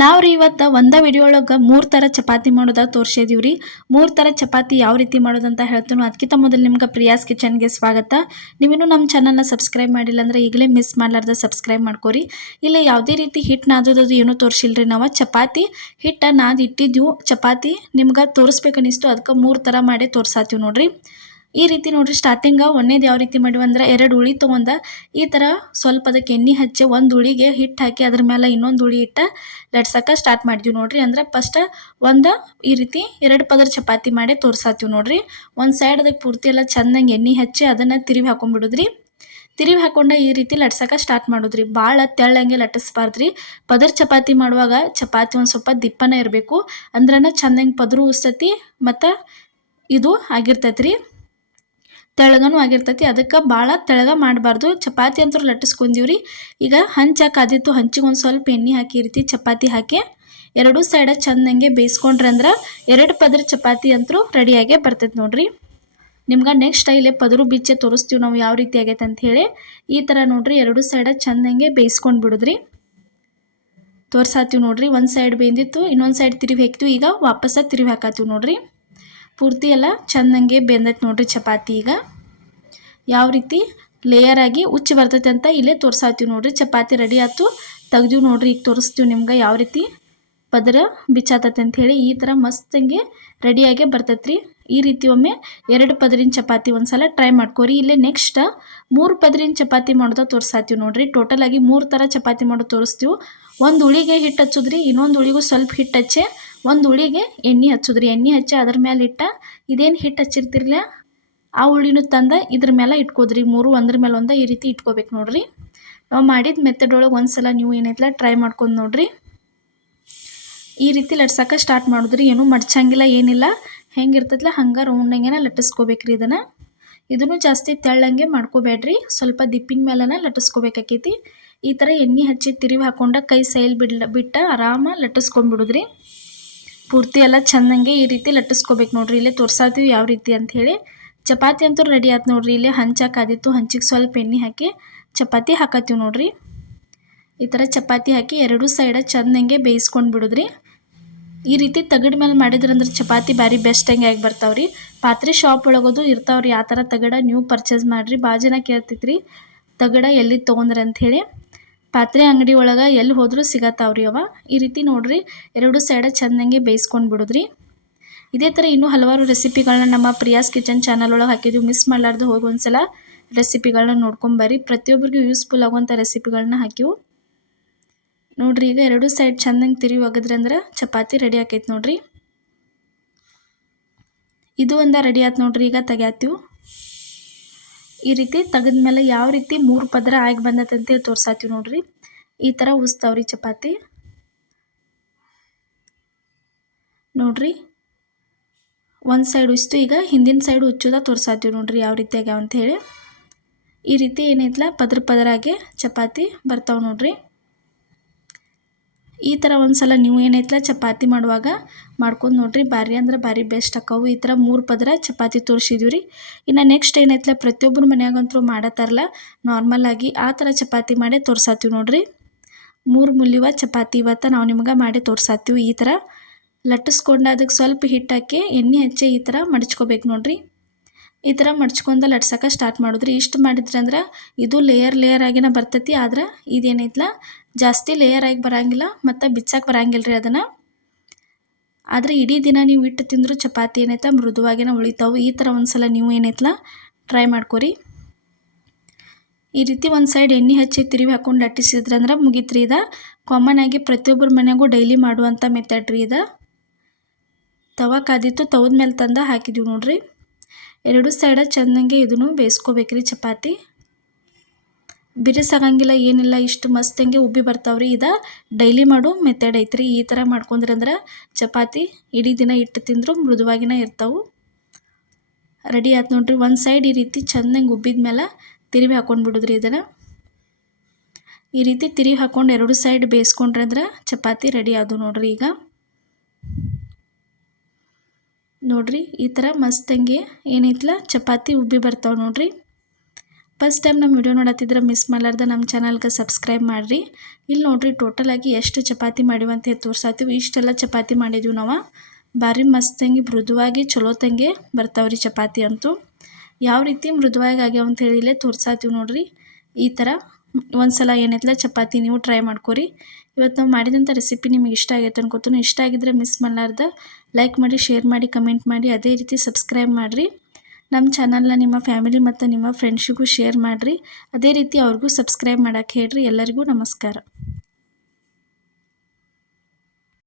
ನಾವ್ರಿ ಇವತ್ತು ಒಂದ ವಿಡಿಯೋ ಒಳಗೆ 3 ಥರ ಚಪಾತಿ ಮಾಡೋದ ತೋರಿಸಿದೀವಿ ರೀ. 3 ಥರ ಚಪಾತಿ ಯಾವ ರೀತಿ ಮಾಡೋದಂತ ಹೇಳ್ತೀನಿ. ಅದಕ್ಕಿಂತ ಮೊದಲು ನಿಮ್ಗೆ ಪ್ರಿಯಾಸ್ ಕಿಚನ್ಗೆ ಸ್ವಾಗತ. ನೀವಿನ್ನೂ ನಮ್ಮ ಚಾನಲ್ನ ಸಬ್ಸ್ಕ್ರೈಬ್ ಮಾಡಿಲ್ಲ ಅಂದ್ರೆ ಈಗಲೇ ಮಿಸ್ ಮಾಡಲಾರ್ದ ಸಬ್ಸ್ಕ್ರೈಬ್ ಮಾಡ್ಕೋರಿ. ಇಲ್ಲ ಯಾವುದೇ ರೀತಿ ಹಿಟ್ಟು ನಾದೋದು ಏನೂ ತೋರಿಸಿಲ್ರಿ. ನಾವು ಚಪಾತಿ ಹಿಟ್ಟು ನಾದಿ ಇಟ್ಟಿದ್ದೀವಿ. ಚಪಾತಿ ನಿಮ್ಗೆ ತೋರಿಸ್ಬೇಕನ್ನಿಸ್ತು, ಅದಕ್ಕೆ 3 ಥರ ಮಾಡಿ ತೋರ್ಸಾತೀವಿ ನೋಡ್ರಿ. ಈ ರೀತಿ ನೋಡ್ರಿ, ಸ್ಟಾರ್ಟಿಂಗ ಒಂದೇದು ಯಾವ ರೀತಿ ಮಾಡಿವಿ ಅಂದ್ರೆ 2 ಉಳಿ ತೊಗೊಂಡ ಈ ಥರ ಸ್ವಲ್ಪ ಅದಕ್ಕೆ ಎಣ್ಣೆ ಹಚ್ಚಿ ಒಂದು ಉಳಿಗೆ ಹಿಟ್ಟು ಹಾಕಿ ಅದ್ರ ಮೇಲೆ ಇನ್ನೊಂದು ಉಳಿ ಇಟ್ಟು ಲಟ್ಸಕ್ಕೆ ಸ್ಟಾರ್ಟ್ ಮಾಡಿದ್ವಿ ನೋಡ್ರಿ. ಅಂದ್ರೆ ಫಸ್ಟ್ ಈ ರೀತಿ 2 ಪದರ ಚಪಾತಿ ಮಾಡಿ ತೋರ್ಸಾತೀವಿ ನೋಡ್ರಿ. ಒಂದು ಸೈಡ್ ಅದಕ್ಕೆ ಪೂರ್ತಿ ಎಲ್ಲ ಚೆಂದಂಗೆ ಎಣ್ಣೆ ಹಚ್ಚಿ ಅದನ್ನು ತಿರುವಿ ಹಾಕೊಂಡ್ಬಿಡುದ್ರಿ. ತಿರುವಿ ಹಾಕೊಂಡ ಈ ರೀತಿ ಲಟ್ಸಕ್ಕೆ ಸ್ಟಾರ್ಟ್ ಮಾಡೋದ್ರಿ. ಭಾಳ ತೆಳ್ಳಂಗೆ ಲಟ್ಟಿಸ್ಬಾರ್ದ್ರಿ. ಪದರ ಚಪಾತಿ ಮಾಡುವಾಗ ಚಪಾತಿ ಒಂದು ಸ್ವಲ್ಪ ದಿಪ್ಪನ ಇರಬೇಕು, ಅಂದ್ರನ ಚೆಂದಂಗೆ ಪದರು ಉಸ್ತತಿ ಮತ್ತು ಇದು ಆಗಿರ್ತೈತ್ರಿ, ತೆಳಗನೂ ಆಗಿರ್ತೈತಿ. ಅದಕ್ಕೆ ಭಾಳ ತೆಳಗ ಮಾಡಬಾರ್ದು. ಚಪಾತಿ ಅಂತೂ ಲಟ್ಟಿಸ್ಕೊಂಡೀವ್ರಿ. ಈಗ ಹಂಚಾಕಾದಿತ್ತು, ಹಂಚಿಗೆ ಒಂದು ಸ್ವಲ್ಪ ಎಣ್ಣೆ ಹಾಕಿ ಈ ರೀತಿ ಚಪಾತಿ ಹಾಕಿ 2 ಸೈಡ ಚೆಂದಂಗೆ ಬೇಯಿಸ್ಕೊಂಡ್ರೆ ಅಂದ್ರೆ 2 ಪದರ ಚಪಾತಿ ಅಂತೂ ರೆಡಿಯಾಗೇ ಬರ್ತೈತೆ ನೋಡ್ರಿ. ನಿಮ್ಗೆ ನೆಕ್ಸ್ಟ್ ಇಲ್ಲೇ ಪದರು ಬಿಚ್ಚೆ ತೋರಿಸ್ತೀವಿ ನಾವು ಯಾವ ರೀತಿ ಆಗೈತೆ ಅಂತ ಹೇಳಿ. ಈ ಥರ ನೋಡ್ರಿ 2 ಸೈಡ ಚೆಂದಂಗೆ ಬೇಯಿಸ್ಕೊಂಡು ಬಿಡುದ್ರಿ. ತೋರ್ಸಾತೀವಿ ನೋಡ್ರಿ. ಒಂದು ಸೈಡ್ ಬೇಯ್ದಿತ್ತು, ಇನ್ನೊಂದು ಸೈಡ್ ತಿರುವಿ ಹಾಕ್ತೀವಿ. ಈಗ ವಾಪಸ್ಸ ತಿರುವಿ ಹಾಕತ್ತೀವಿ ನೋಡ್ರಿ. ಪೂರ್ತಿ ಎಲ್ಲ ಚೆಂದಂಗೆ ಬೆಂದೈತೆ ನೋಡ್ರಿ ಚಪಾತಿ. ಈಗ ಯಾವ ರೀತಿ ಲೇಯರ್ ಆಗಿ ಉಚ್ಚಿ ಬರ್ತೈತೆ ಅಂತ ಇಲ್ಲೇ ತೋರ್ಸಾತೀವಿ ನೋಡ್ರಿ. ಚಪಾತಿ ರೆಡಿ ಆಯ್ತು, ತೆಗ್ದೀವಿ ನೋಡ್ರಿ. ಈಗ ತೋರಿಸ್ತೀವಿ ನಿಮ್ಗೆ ಯಾವ ರೀತಿ ಪದರ ಬಿಚ್ಚಾತೈತೆ ಅಂತ ಹೇಳಿ. ಈ ಥರ ಮಸ್ತಂಗೆ ರೆಡಿಯಾಗೇ ಬರ್ತೈತ್ರಿ. ಈ ರೀತಿ ಒಮ್ಮೆ 2 ಪದರಿನ ಚಪಾತಿ ಒಂದ್ಸಲ ಟ್ರೈ ಮಾಡ್ಕೋರಿ. ಇಲ್ಲೇ ನೆಕ್ಸ್ಟ್ 3 ಪದರಿನ ಚಪಾತಿ ಮಾಡೋದ ತೋರ್ಸಾತೀವಿ ನೋಡ್ರಿ. ಟೋಟಲ್ ಆಗಿ 3 ಥರ ಚಪಾತಿ ಮಾಡೋದು ತೋರಿಸ್ತೀವಿ. ಒಂದು ಉಳಿಗೆ ಹಿಟ್ಟು ಹಚ್ಚೋದ್ರಿ, ಇನ್ನೊಂದು ಉಳಿಗೂ ಸ್ವಲ್ಪ ಹಿಟ್ಟು ಹಚ್ಚಿ ಒಂದು ಉಳಿಗೆ ಎಣ್ಣೆ ಹಚ್ಚೋದ್ರಿ. ಎಣ್ಣೆ ಹಚ್ಚಿ ಅದ್ರ ಮೇಲೆ ಇಟ್ಟ ಇದೇನು ಹಿಟ್ಟು ಹಚ್ಚಿರ್ತಿರ್ಲ ಆ ಉಳ್ಳಿನೂ ತಂದ ಇದ್ರ ಮೇಲೆ ಇಟ್ಕೋದ್ರಿ. 3 ಒಂದ್ರ ಮೇಲೆ ಒಂದು ಈ ರೀತಿ ಇಟ್ಕೋಬೇಕು ನೋಡ್ರಿ. ನಾವು ಮಾಡಿದ ಮೆಥಡ್ ಒಳಗೆ ಒಂದ್ಸಲ ನೀವು ಏನೈತಲ್ಲ ಟ್ರೈ ಮಾಡ್ಕೊಂಡು ನೋಡ್ರಿ. ಈ ರೀತಿ ಲಟ್ಸಕ್ಕೆ ಸ್ಟಾರ್ಟ್ ಮಾಡಿದ್ರಿ. ಏನೂ ಮಡ್ಚಂಗಿಲ್ಲ, ಏನಿಲ್ಲ, ಹೆಂಗಿರ್ತೈತಲ್ಲ ಹಂಗೆ ರೌಂಡಂಗೆನ ಲಟ್ಟಿಸ್ಕೋಬೇಕ್ರಿ. ಇದನ್ನು ಜಾಸ್ತಿ ತೆಳ್ಳಂಗೆ ಮಾಡ್ಕೋಬೇಡ್ರಿ, ಸ್ವಲ್ಪ ದಿಪ್ಪಿನ ಮೇಲೆನ ಲಟ್ಟಿಸ್ಕೋಬೇಕಾಕೈತಿ. ಈ ಥರ ಎಣ್ಣೆ ಹಚ್ಚಿ ತಿರುವಿ ಹಾಕೊಂಡ ಕೈ ಸೈಲ್ ಬಿಟ್ಟು ಆರಾಮ ಲಟ್ಟಿಸ್ಕೊಂಡ್ಬಿಡುದ್ರಿ. ಪೂರ್ತಿ ಎಲ್ಲ ಚೆಂದಂಗೆ ಈ ರೀತಿ ಲಟ್ಟಿಸ್ಕೋಬೇಕು ನೋಡ್ರಿ. ಇಲ್ಲೇ ತೋರ್ಸಾತೀವಿ ಯಾವ ರೀತಿ ಅಂಥೇಳಿ. ಚಪಾತಿ ಅಂತೂ ರೆಡಿ ಆಯ್ತು ನೋಡ್ರಿ. ಇಲ್ಲೇ ಹಂಚಾಕಾದಿತ್ತು, ಹಂಚಿಗೆ ಸ್ವಲ್ಪ ಎಣ್ಣೆ ಹಾಕಿ ಚಪಾತಿ ಹಾಕತ್ತೀವಿ ನೋಡ್ರಿ. ಈ ಥರ ಚಪಾತಿ ಹಾಕಿ 2 ಸೈಡ ಚೆಂದಂಗೆ ಬೇಯಿಸ್ಕೊಂಡು ಬಿಡುದ್ರಿ. ಈ ರೀತಿ ತಗಡ ಮೇಲೆ ಮಾಡಿದ್ರಂದ್ರೆ ಚಪಾತಿ ಭಾರಿ ಬೆಸ್ಟಂಗೆ ಆಗಿ ಬರ್ತಾವ್ರಿ. ಪಾತ್ರೆ ಶಾಪ್ ಒಳಗೋದು ಇರ್ತಾವ್ರಿ ಆ ಥರ ತಗಡ, ನೀವು ಪರ್ಚೇಸ್ ಮಾಡಿರಿ. ಭಾಳ ಜನ ಕೇಳ್ತಿದ್ರಿ ತಗಡ ಎಲ್ಲಿ ತೊಗೊಂಡ್ರಿ ಅಂಥೇಳಿ. ಪಾತ್ರೆ ಅಂಗಡಿ ಒಳಗೆ ಎಲ್ಲಿ ಹೋದರೂ ಸಿಗತ್ತಾವ್ರಿ ಅವ. ಈ ರೀತಿ ನೋಡ್ರಿ 2 ಸೈಡ ಚೆಂದಂಗೆ ಬೇಯಿಸ್ಕೊಂಡು ಬಿಡುದ್ರಿ. ಇದೇ ಥರ ಇನ್ನೂ ಹಲವಾರು ರೆಸಿಪಿಗಳನ್ನ ನಮ್ಮ ಪ್ರಿಯಾಸ್ ಕಿಚನ್ ಚಾನಲ್ ಒಳಗೆ ಹಾಕಿದ್ದೀವಿ. ಮಿಸ್ ಮಾಡಲಾರ್ದು ಹೋಗಿ ಒಂದ್ಸಲ ರೆಸಿಪಿಗಳನ್ನ ನೋಡ್ಕೊಂಬರ್ರಿ. ಪ್ರತಿಯೊಬ್ಬರಿಗೂ ಯೂಸ್ಫುಲ್ ಆಗುವಂಥ ರೆಸಿಪಿಗಳನ್ನ ಹಾಕಿವು ನೋಡ್ರಿ. ಈಗ 2 ಸೈಡ್ ಚೆಂದಂಗೆ ತಿರುವಿ ಒಗದ್ರಿ ಅಂದ್ರೆ ಚಪಾತಿ ರೆಡಿ ಆಕೈತೆ ನೋಡ್ರಿ. ಇದು ರೆಡಿ ಆಯ್ತು ನೋಡ್ರಿ. ಈಗ ತೆಗ್ಯಾತೀವಿ. ಈ ರೀತಿ ತೆಗೆದ್ಮೇಲೆ ಯಾವ ರೀತಿ 3 ಪದರ ಆಗಿ ಬಂದೈತೆ ಅಂತೇಳಿ ತೋರ್ಸಾತೀವಿ ನೋಡ್ರಿ. ಈ ಥರ ಉಸ್ತಾವ್ರಿ ಚಪಾತಿ ನೋಡ್ರಿ. ಒಂದು ಸೈಡ್ ಉಸ್ತು, ಈಗ ಹಿಂದಿನ ಸೈಡ್ ಉಚ್ಚೋದ ತೋರ್ಸಾತೀವಿ ನೋಡ್ರಿ ಯಾವ ರೀತಿ ಆಗ್ಯಾವ ಅಂಥೇಳಿ. ಈ ರೀತಿ ಏನೈತಲ್ಲ ಪದರಾಗೆ ಚಪಾತಿ ಬರ್ತಾವೆ ನೋಡ್ರಿ. ಈ ಥರ ಒಂದ್ಸಲ ನೀವು ಏನೈತಲ್ಲ ಚಪಾತಿ ಮಾಡುವಾಗ ಮಾಡ್ಕೊಂಡು ನೋಡ್ರಿ. ಭಾರಿ ಅಂದ್ರೆ ಭಾರಿ ಬೆಸ್ಟ್ ಆಕ್ಕವು. ಈ ಥರ 3 ಪದರ ಚಪಾತಿ ತೋರಿಸಿದ್ವಿ ರೀ. ಇನ್ನು ನೆಕ್ಸ್ಟ್ ಏನೈತಲ್ಲ ಪ್ರತಿಯೊಬ್ಬರು ಮನ್ಯಾಗಂತೂ ಮಾಡತ್ತಾರಲ್ಲ ನಾರ್ಮಲ್ ಆಗಿ, ಆ ಥರ ಚಪಾತಿ ಮಾಡಿ ತೋರ್ಸಾತೀವಿ ನೋಡ್ರಿ. 3 ಮುಲ್ಲಿವ ಚಪಾತಿ ಇವತ್ತು ನಾವು ನಿಮ್ಗೆ ಮಾಡಿ ತೋರ್ಸಾತೀವಿ. ಈ ಥರ ಲಟ್ಟಿಸ್ಕೊಂಡು ಅದಕ್ಕೆ ಸ್ವಲ್ಪ ಹಿಟ್ಟು ಹಾಕಿ ಎಣ್ಣೆ ಹಚ್ಚಿ ಈ ಥರ ಮಡ್ಚ್ಕೋಬೇಕು ನೋಡ್ರಿ. ಈ ಥರ ಮಡ್ಚ್ಕೊಂಡು ಲಟ್ಸಕ್ಕೆ ಸ್ಟಾರ್ಟ್ ಮಾಡಿದ್ರಿ. ಇಷ್ಟು ಮಾಡಿದ್ರಿ ಅಂದ್ರೆ ಇದು ಲೇಯರ್ ಆಗಿನ ಬರ್ತೈತಿ. ಆದ್ರೆ ಇದೇನೈತಲ್ಲ ಜಾಸ್ತಿ ಲೇಯರ್ ಆಗಿ ಬರಂಗಿಲ್ಲ ಮತ್ತು ಬಿಚ್ಚಕ್ಕೆ ಬರಂಗಿಲ್ಲ ರೀ ಅದನ್ನು. ಆದರೆ ಇಡೀ ದಿನ ನೀವು ಇಟ್ಟು ತಿಂದರೂ ಚಪಾತಿ ಏನೈತೆ ಮೃದುವಾಗಿನ ಉಳಿತಾವು. ಈ ಥರ ಒಂದ್ಸಲ ನೀವು ಏನೈತಲ್ಲ ಟ್ರೈ ಮಾಡ್ಕೊರಿ. ಈ ರೀತಿ ಒಂದು ಸೈಡ್ ಎಣ್ಣೆ ಹಚ್ಚಿ ತಿರುವಿ ಹಾಕೊಂಡು ಲಟ್ಟಿಸಿದ್ರಂದ್ರೆ ಮುಗೀತ್ರಿ. ಕಾಮನ್ ಆಗಿ ಪ್ರತಿಯೊಬ್ಬರ ಮನೆಯಾಗೂ ಡೈಲಿ ಮಾಡುವಂಥ ಮೆಥಡ್ ರೀ. ತವಾ ಕಾದಿತ್ತು, ತವದ ಮೇಲೆ ತಂದು ಹಾಕಿದ್ವಿ ನೋಡ್ರಿ. 2 ಸೈಡ ಚೆಂದಂಗೆ ಇದನ್ನು ಬೇಯಿಸ್ಕೋಬೇಕ್ರಿ. ಚಪಾತಿ ಬಿರುಸಾಗಂಗಿಲ್ಲ, ಏನಿಲ್ಲ, ಇಷ್ಟು ಮಸ್ತಂಗೆ ಉಬ್ಬಿ ಬರ್ತಾವ್ರಿ. ಡೈಲಿ ಮಾಡೋ ಮೆಥಡ್ ಐತ್ರಿ. ಈ ಥರ ಮಾಡ್ಕೊಂಡ್ರಂದ್ರೆ ಚಪಾತಿ ಇಡೀ ದಿನ ಇಟ್ಟು ತಿಂದರೂ ಮೃದುವಾಗಿನ ಇರ್ತಾವೆ. ರೆಡಿ ಆಯ್ತು ನೋಡ್ರಿ. ಒಂದು ಸೈಡ್ ಈ ರೀತಿ ಚೆಂದಂಗೆ ಉಬ್ಬಿದ ಮೇಲೆ ತಿರುವಿ ಹಾಕೊಂಡು ಬಿಡುದ್ರಿ. ಈ ರೀತಿ ತಿರುವಿ ಹಾಕೊಂಡು 2 ಸೈಡ್ ಬೇಯಿಸ್ಕೊಂಡ್ರೆ ಅಂದ್ರೆ ಚಪಾತಿ ರೆಡಿ ಆದವು ನೋಡ್ರಿ. ಈಗ ನೋಡ್ರಿ ಈ ಥರ ಮಸ್ತಂಗೆ ಏನೈತಲ್ಲ ಚಪಾತಿ ಉಬ್ಬಿ ಬರ್ತಾವೆ ನೋಡ್ರಿ. ಫಸ್ಟ್ ಟೈಮ್ ನಮ್ಮ ವಿಡಿಯೋ ನೋಡತ್ತಿದ್ರೆ ಮಿಸ್ ಮಾಡಲಾರ್ದ ನಮ್ಮ ಚಾನಲ್ಗೆ ಸಬ್ಸ್ಕ್ರೈಬ್ ಮಾಡಿರಿ. ಇಲ್ಲಿ ನೋಡಿರಿ ಟೋಟಲಾಗಿ ಎಷ್ಟು ಚಪಾತಿ ಮಾಡಿವಿ ಅಂತ ಹೇಳಿ ತೋರ್ಸಾತೀವಿ. ಇಷ್ಟೆಲ್ಲ ಚಪಾತಿ ಮಾಡಿದ್ವಿ ನಾವು. ಭಾರಿ ಮಸ್ತಂಗಿ ಮೃದುವಾಗಿ ಚಲೋ ತಂಗೆ ಬರ್ತಾವ್ರಿ ಚಪಾತಿ ಅಂತೂ. ಯಾವ ರೀತಿ ಮೃದುವಾಗಿ ಆಗ್ಯಾವ ಅಂತ ಹೇಳಿ ಇಲ್ಲೇ ತೋರ್ಸಾತೀವಿ ನೋಡಿರಿ. ಈ ಥರ ಒಂದು ಸಲ ಏನೈತಲ್ಲ ಚಪಾತಿ ನೀವು ಟ್ರೈ ಮಾಡ್ಕೊರಿ. ಇವತ್ತು ನಾವು ಮಾಡಿದಂಥ ರೆಸಿಪಿ ನಿಮಗೆ ಇಷ್ಟ ಆಗೈತೆ ಅನ್ಕೋತೀನಿ. ಇಷ್ಟ ಆಗಿದ್ರೆ ಮಿಸ್ ಮಾಡಲಾರ್ದ ಲೈಕ್ ಮಾಡಿ, ಶೇರ್ ಮಾಡಿ, ಕಮೆಂಟ್ ಮಾಡಿ, ಅದೇ ರೀತಿ ಸಬ್ಸ್ಕ್ರೈಬ್ ಮಾಡಿರಿ. ನಮ್ಮ ಚಾನಲ್ನ ನಿಮ್ಮ ಫ್ಯಾಮಿಲಿ ಮತ್ತು ನಿಮ್ಮ ಫ್ರೆಂಡ್ಸಿಗೂ ಶೇರ್ ಮಾಡಿರಿ. ಅದೇ ರೀತಿ ಅವ್ರಿಗೂ ಸಬ್ಸ್ಕ್ರೈಬ್ ಮಾಡೋಕ್ಕೆ ಹೇಳ್ರಿ. ಎಲ್ಲರಿಗೂ ನಮಸ್ಕಾರ.